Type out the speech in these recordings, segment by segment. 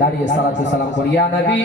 দাঁড়িয়ে সালাতু সালাম করি। ইয়া নবী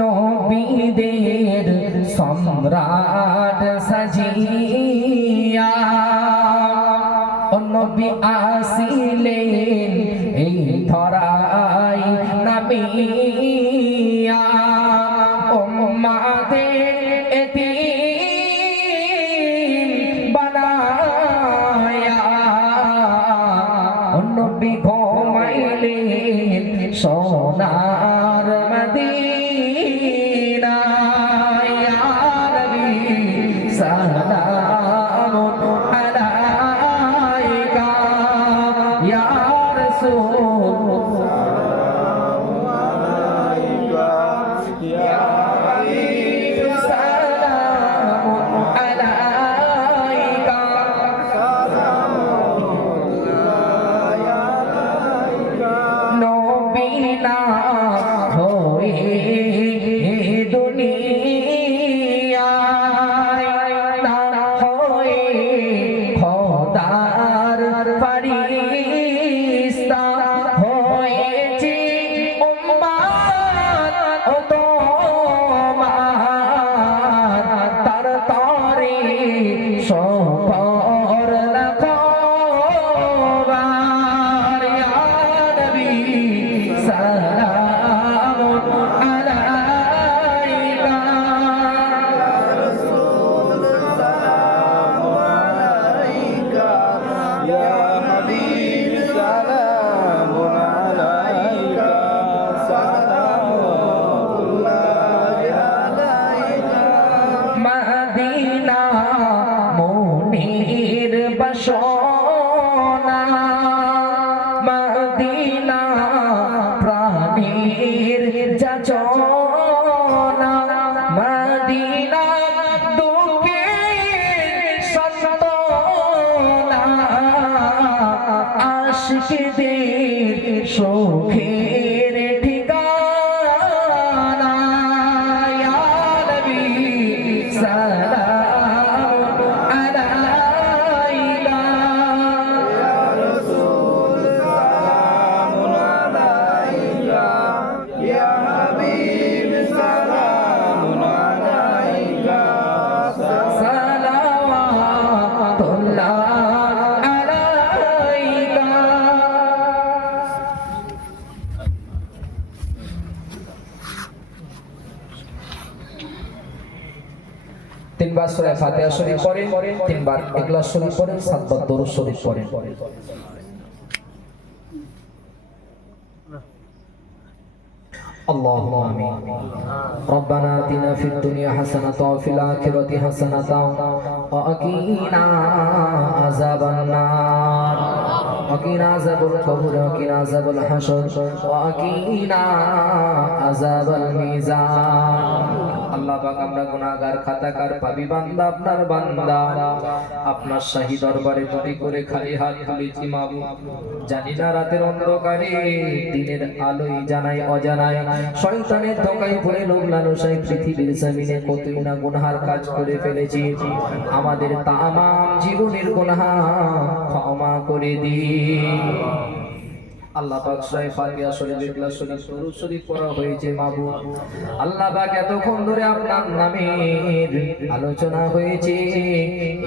নবীদের সম্রাট সাজিয়া ও নবী আসিলেন এই ধরায় নামিয়া উম্মাদের এতিম বানায়া ও নবী ঘুমাইলেন সোনার মদিনা। আশিকদের শোকের ঠিকানা ইয়া নবী সালাম আলাইকা ইয়া রাসূল সালাম আলাইকা ইয়া হাবিব সালাম আলাইকা সালাওয়াতুল্লাহ তিনবার সূরা ফাতিহা শরীফ পড়েন, তিনবার ইখলাস শরীফ পড়েন, সাতবার দরুদ শরীফ পড়েন। اللهم آمين ربنا آتنا في الدنيا حسنة وفي الآخرة حسنة وقنا عذاب النار وقنا عذاب القبر وقنا عذاب الحشر وقنا عذاب الميزان। আল্লাহ পাক আমরা গুনাহগার খাতাকার পাপী বান্দা আপনার বান্দা আপনার শাহী দরবারে দুটি করে খালি হাত তুলেছি মাবুদ। জানি না রাতের অন্ধকারে দিনের আলোয় জানাই অজানায় শয়তানের ধোঁকায় পড়ে লোক লালসায় পৃথিবীর জমিনে কতই না গুনাহের কাজ করে ফেলেছি। আমাদের তামাম জীবনের গুনাহ ক্ষমা করে দিন। আল্লাহ পাক সূরা ফাতিহা শরীফ ইখলাস শরীফ দরুদ শরীফ পড়া হয়েছে মাবুদ। আল্লাহ পাক এতক্ষণ ধরে আপনার নামের আলোচনা হয়েছে,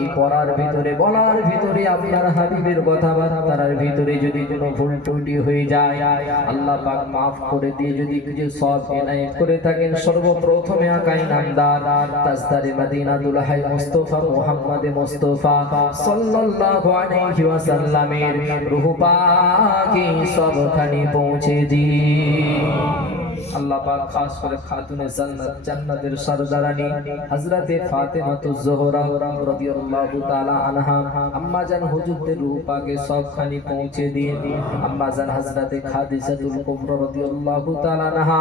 এই পড়ার ভিতরে বলার ভিতরে আপনার হাবিবের কথাবার্তার ভিতরে যদি কোনো ভুল ত্রুটি হয়ে যায় আল্লাহ পাক মাফ করে দিয়ে যদি কিছু সওয়াব এনায়েত করে থাকেন সর্বপ্রথমে আকাই নামদার তাজদারে মদিনাতুল হাই মুস্তাফা মুহাম্মদ মুস্তাফা সাল্লাল্লাহু আলাইহি ওয়াসাল্লামের রূহ পাকে সবখানে পৌঁছে দিই। আল্লাহ পাক খাস করে খাতুনে জান্নাত জান্নাতের সরদারানী হযরতে ফাতেমাতুজ জোহরা রাদিয়াল্লাহু তাআলা আনহা আম্মা জান হুজুরদের রূহ পাকে সবখানি পৌঁছে দিয়ে আম্মা জান হযরতে খাদিজাতুল কুবরা রাদিয়াল্লাহু তাআলা আনহা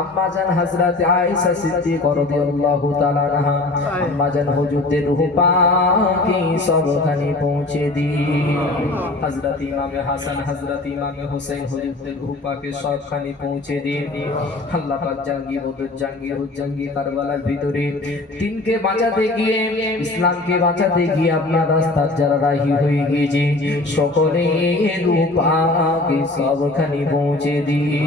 আম্মা জান হযরতে আয়েশা সিদ্দিকা রাদিয়াল্লাহু তাআলা আনহা আম্মা জান হুজুরদের রূহ পাকে সবখানি পৌঁছে দিয়ে হযরত ইমাম হাসান হযরত ইমাম হুসাইন হুজুরদের রূহ পাকে সবখানি পৌঁছে দিয়ে আল্লাহ পাক জঙ্গি বদর জঙ্গি কারবালার ভিতরে দিনকে বাঁচাতে গিয়ে ইসলামকে বাঁচাতে গিয়ে আপনার রাস্তা যারা রাহি হয়ে গিয়েছে সকলে রূহ পাকে সবখানি পৌঁছে দিয়ে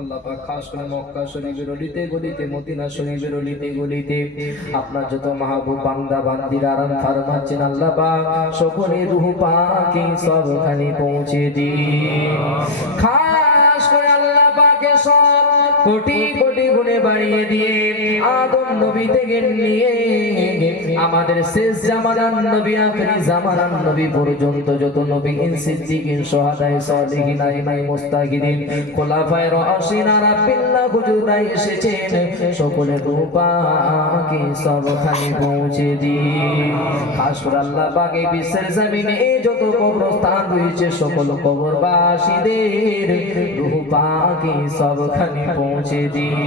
আল্লাহ পাক খাস করে মক্কা শরীফের অলিতে গলিতে মদিনা শরীফের অলিতে গলিতে আপনার যত মাহবুব বান্দা বান্দিরা আরাম ফরমাচ্ছেন আল্লাহ পাক সকলে রূহ পাকে সবখানি পৌঁছে দিয়ে খাস করে আল্লাহ পাকে সব কোটি কোটি গুণে বাড়িয়ে দিয়ে আদম নবী থেকে নিয়ে আমাদের শেষ জামানার নবী আখরি জামানার নবী পর্যন্ত যত নবী সিদ্দিকিন সুহাদায়ে সালিহিন আইমায়ে মুস্তাগিরিন খোলাফায়ে রাশিদিন রাব্বিল্লাহ হুজুরা এসেছেন সকলে রূহ পাকে সবখানি পৌঁছে দিয়ে খাস করে আল্লাহ পাক এই বিশ্বের জমিনে যত কবরস্থান রয়েছে সকল কবরবাসীদের রূহ পাকে সবখানি পৌঁছে দিয়ে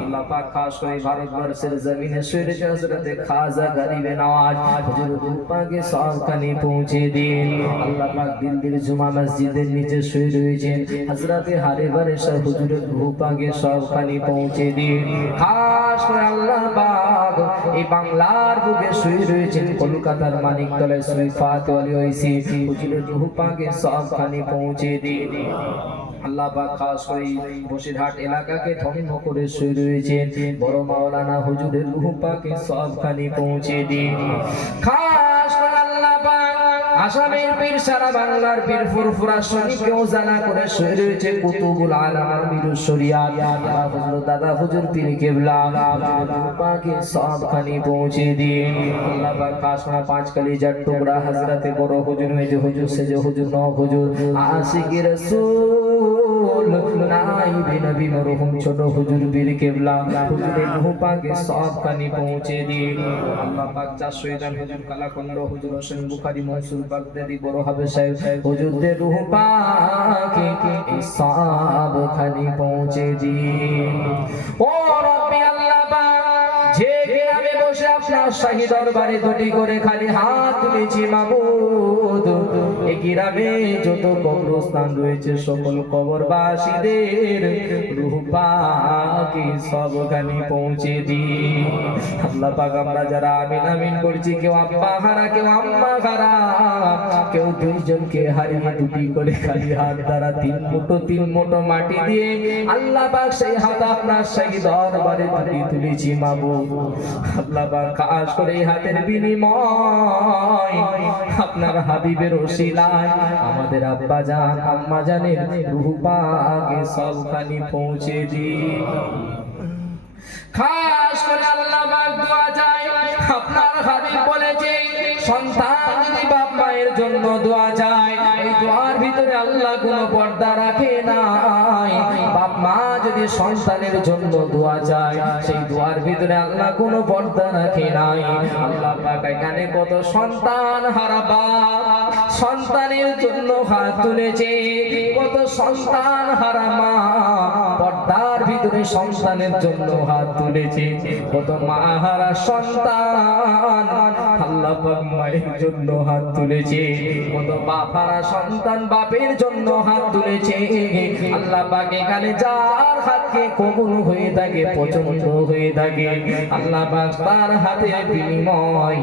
আল্লাহ পাক খাস করে ভারতবর্ষের জমিনে শুয়ে হযরতে খাজা গরিবে নওয়াজ হুজুর রূহ পাকে সবখানি পৌঁছে দিয়ে আল্লাহ পাক দিল্লির জুমা মসজিদের নিচে শুয়ে রয়েছেন হযরতে হারে বারেশা হুজুরের রূহ পাকে সবখানি পৌঁছে দিয়ে খাস করে আল্লাহ পাক এই বাংলার বুকে শুয়ে রয়েছেন কলকাতার মানিকতলায় সুইফাত ওয়ালি ওইসি হুজুরের রূহ পাকে সবখানি পৌঁছে দিয়ে আল্লাহ পাক খাস করে বসিরহাট এলাকাকে ধন্য করে শুয়ে রয়েছেন বড় মাওলানা হুজুরের রূহ পাকে সবখানি পৌঁছে দিয়ে খাস করে আল্লাহ পাক আসামের পীর সারা বাংলার পীর ফুরফুরা শরীফকেও জানা করে শুয়ে রয়েছে কুতুবুল আলাম আমিরুশ শরিয়াত হুজুর দাদা হুজুর পীর কেবলা রূহ পাকে সবখানি পৌঁছে দিয়ে আল্লাহ পাক খাস করে পাঁচকালি জাট টুকরা হযরতে বড় হুজুর মেজো হুজুর সেজো হুজুর নওয়াব হুজুর আশিকি রাসূল নাইবে নবী মরহুম ছোট হুজুর পীর কেবলা হুজুরের রূহ পাকে সবখানি পৌঁছে দিয়ে আল্লাহ পাক চাষইদান হুজুর কালাকন্দ হুজুর হোসেন বুখারী মনসুর বাগদাদি বড় হবে সাহেব হুজুরদের রূহ পাকে সবখানি পৌঁছে দিয়ে ও রব্বি আল্লাহ পাক যে গ্রামে বসে আপনার শাহী দরবারে দুটি করে খালি হাত তুলেছি মাবুদ এই গ্রামে যত কবরস্থান রয়েছে সকল কবরবাসীদের রূহ পাকে সবখানি পৌঁছে দিয়ে আল্লাহ পাক আমরা যারা আমিন আমিন করছি কেউ আব্বা হারা কেউ আম্মা হারা কেউ দুইজনকে হারিয়ে দুটি করে খালি হাত দ্বারা তিন মুঠো মাটি দিয়ে আল্লাহ পাক সেই হাত আপনার শাহী দরবারে দুটি তুলেছি মাবুদ আল্লাহ পাক খাস করে হাতের বিনিময় আপনার হাবিবের ওসিলায় আমাদের আব্বা জান আম্মা জানের রূহ পাকে সবখানি পৌঁছে দিয়ে খাস করে আল্লাহ পাক দোয়া চাই আপনার হাবিব বলেছে সন্তান যদি বাপ মায়ের জন্য দোয়া চায় এই দোয়ার ভিতরে আল্লাহ কোনো পর্দা রাখে নাই বাপ মা যদি সন্তানের জন্য দোয়া চায় সেই দোয়ার ভিতরে আল্লাহ কোনো পর্দা রাখে নাই আল্লাহ পাক এখানে কত সন্তান হারা বাপ সন্তানের জন্য হাত তুলেছে কত সন্তান হারা মা পর্দার ভিতরে সন্তানের জন্য হাত তুলেছে কত মা হারা সন্তান আল্লাহ পাক মায়ের জন্য হাত তুলেছে কত বাপ হারা সন্তান বাপের জন্য হাত তুলেছে আল্লাহ পাক এখানে যার হাতকে কবুল হয়ে থাকে পছন্দ হয়ে থাকে আল্লাহ পাক তার হাতের বিনিময়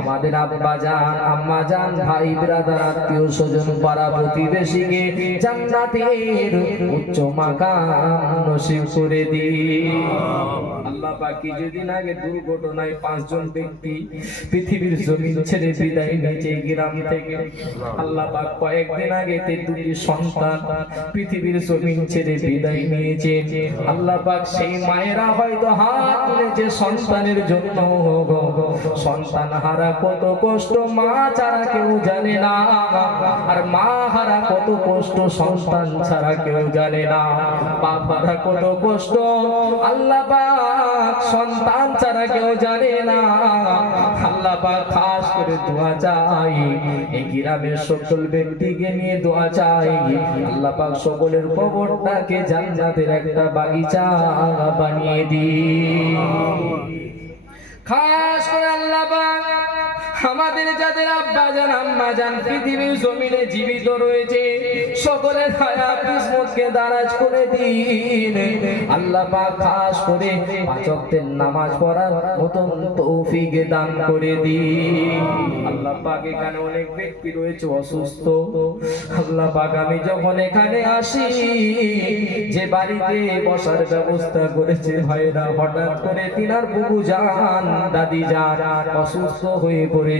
আমাদের আব্বা জান আম্মা জান ভাই ব্রাদার আত্মীয় স্বজন পাড়া প্রতিবেশীকে জান্নাতের উচ্চ মাকাম নসিব করে দিন। আল্লাহ পাক কিছুদিন আগে দুর্ঘটনায় 5 জন ব্যক্তি পৃথিবীর জমিন ছেড়ে বিদায় নিয়েছে গ্রাম থেকে। আল্লাহ পাক কয়েকদিন আগে দুটি সন্তান পৃথিবীর জমিন ছেড়ে বিদায় নিয়েছে। আল্লাহ পাক সেই মায়েরা হয়তো হাত তুলেছে সন্তানের জন্য। সন্তান হারা কত কষ্ট মা ছাড়া কেউ জানে না, আর মা হারা কত কষ্ট সন্তান ছাড়া কেউ জানে না। বাপ হারা কত কষ্ট আল্লাহ পাক সন্তান ছাড়া কেউ জানে না। আল্লাহ পাক খাস করে দোয়া চাই, এই গ্রামের সকল ব্যক্তিকে নিয়ে দোয়া চাই, আল্লাহ পাক সকলের কবরটাকে জান্নাতের একটা বাগিচা বানিয়ে দিন। খাস করে আল্লাহ পাক আমাদের যাদের আব্বা জান আম্মা জান পৃথিবীর জমিনে জীবিত রয়েছে সকলের হায়াত কিসমতকে দারাজ করে দিন। আল্লাহ পাক খাস করে 5 ওয়াক্তের নামাজ পড়ার মতন তৌফিক দান করে দিন। আল্লাহ পাক এখানে অনেক ব্যক্তি রয়েছে অসুস্থ। আল্লাহ পাক আমি যখন এখানে আসি যে বাড়িতে বসার ব্যবস্থা করেছে ভাইরা, হঠাৎ করে তিনার বুবু জান দাদি জান অসুস্থ হয়ে পড়েছে।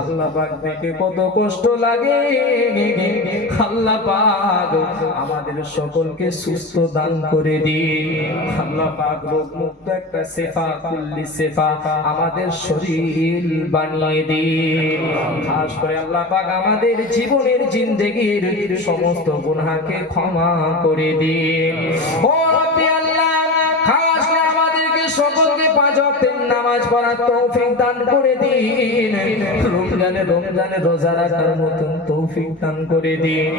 আল্লাহ পাক দেখে কত কষ্ট লাগে। আল্লাহ পাক আমাদের সকলকে সুস্থ দান করে দিন। আল্লাহ পাক রোগ মুক্ত একটা শেফা কুল্লি শেফা আমাদের শরীর বানিয়ে দিন। খাস করে আল্লাহ পাক আমাদের জীবনের জিন্দেগির সমস্ত গুনাহকে ক্ষমা করে দিন। ও রব্বি আল্লাহ, খাস করে আমাদেরকে সকলকে 5 ওয়াক্তের নামাজ পড়ার তৌফিক দান করে দিন। রমজানে রোজা রাখার মতন তৌফিক দান করে দিন।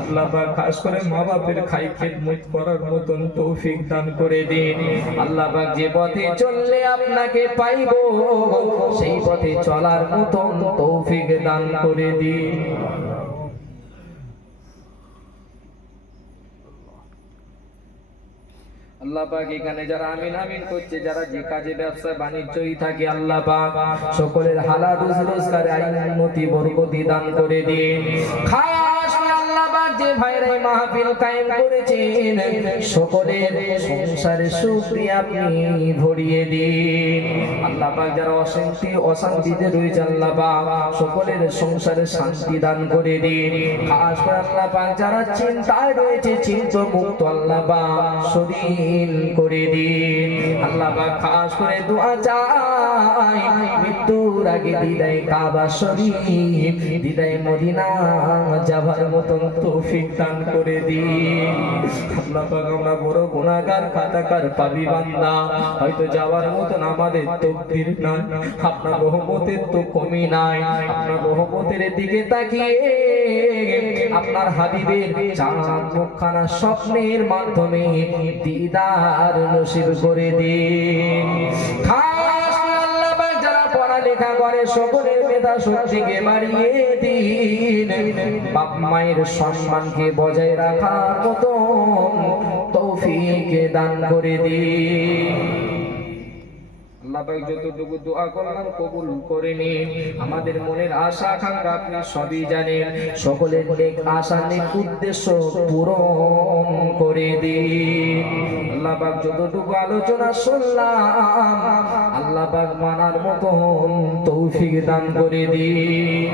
আল্লাহ পাক খাস করে মা বাপের খাই খেদমত করার মতন তৌফিক দান করে দিন। আল্লাহ পাক যে পথে চললে আপনাকে পাইবো সেই পথে চলার মতন তৌফিক দান করে দিন। আল্লাহ পাক এখানে যারা আমিন আমিন করছে, যারা যে কাজে ব্যবসা বাণিজ্যই থাকে, আল্লাহ পাক সকলের হালাল রুজি রোজগারে উন্নতি বরকতি দান করে দিন। খাস করে আল্লাহ পাক যে ভাইরা মাহফিল কায়েম করেছেন সকলের সংসারে সুখ দিয়ে আপনি ভরিয়ে দিন। আল্লাহ পাক যারা অশান্তিতে রয়েছে আল্লাহ পাক সকলের সংসারে শান্তি দান করে দিন। খাস করে আল্লাহ পাক যারা চিন্তায় রয়েছে চিন্তা মুক্ত আল্লাহ পাক শরীর করে দিন। আল্লাহ পাক খাস করে দোয়া চাই মৃত্যুর আগে দিদায় কাবা শরীফ দিদায় মদিনা যাবার মতন তৌফিক দান করে দিন। আল্লাহ পাক আমরা বড় গুনাহগার খাতাকার পাপী বান্দা, হয়তো যাওয়ার মতন আমাদের তকদির নাই, আপনার রহমতের তো কমি নাই। আপনার রহমতের দিকে তাকিয়ে আপনার হাবিবের চাঁদ মুখখানা স্বপ্নের মাধ্যমে দিদার নসিব করে দিন। খাস করে আল্লাহ পাক যারা পড়ালেখা করে সকলের মেধা শক্তিকে বাড়িয়ে দিন। বাপ মায়ের সম্মানকে বজায় রাখার মতো তৌফিক দান করে দিন। আল্লাহ পাক যতটুকু দোয়া করলাম কবুল করে নিন। আমাদের মনের আশা আকাঙ্ক্ষা আপনি সবই জানেন, সকলের নেক আশা নেক উদ্দেশ্য পূরণ করে দিন। আল্লাহ পাক যতটুকু আলোচনা শুনলাম আল্লাহ পাক মানার মতন তৌফিক দান করে দিন।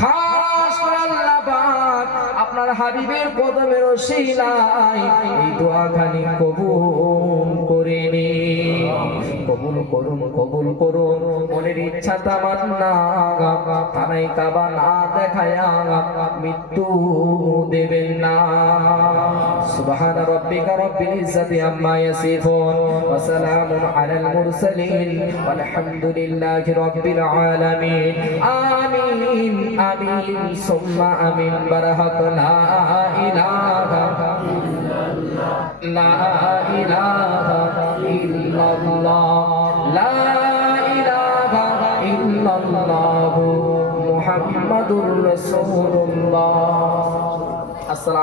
খাস করে আল্লাহ পাক আপনার হাবিবের কদমের ওসিলায় এই দোয়াখানি কবুল করে নিন। কবুল করুন, কবুল করুন। মনের ইচ্ছা তামান্না থানায় কাবা না দেখায়া মৃত্যু দেবেন না। সুবহান রাব্বিকা রাব্বিল ইজ্জাতি আম্মা ইয়াসিফুন ওয়া সালামুন আলাল মুরসালিন ওয়ালহামদুলিল্লাহি রাব্বিল আলামিন। আমিন আমিন সুম্মা আমিন। বারাকাত লা ইলাহা লা ইলাহা ইল্লাল্লাহ লা ইলাহা ইল্লাল্লাহ মুহাম্মাদুর রাসূলুল্লাহ। আসসালামু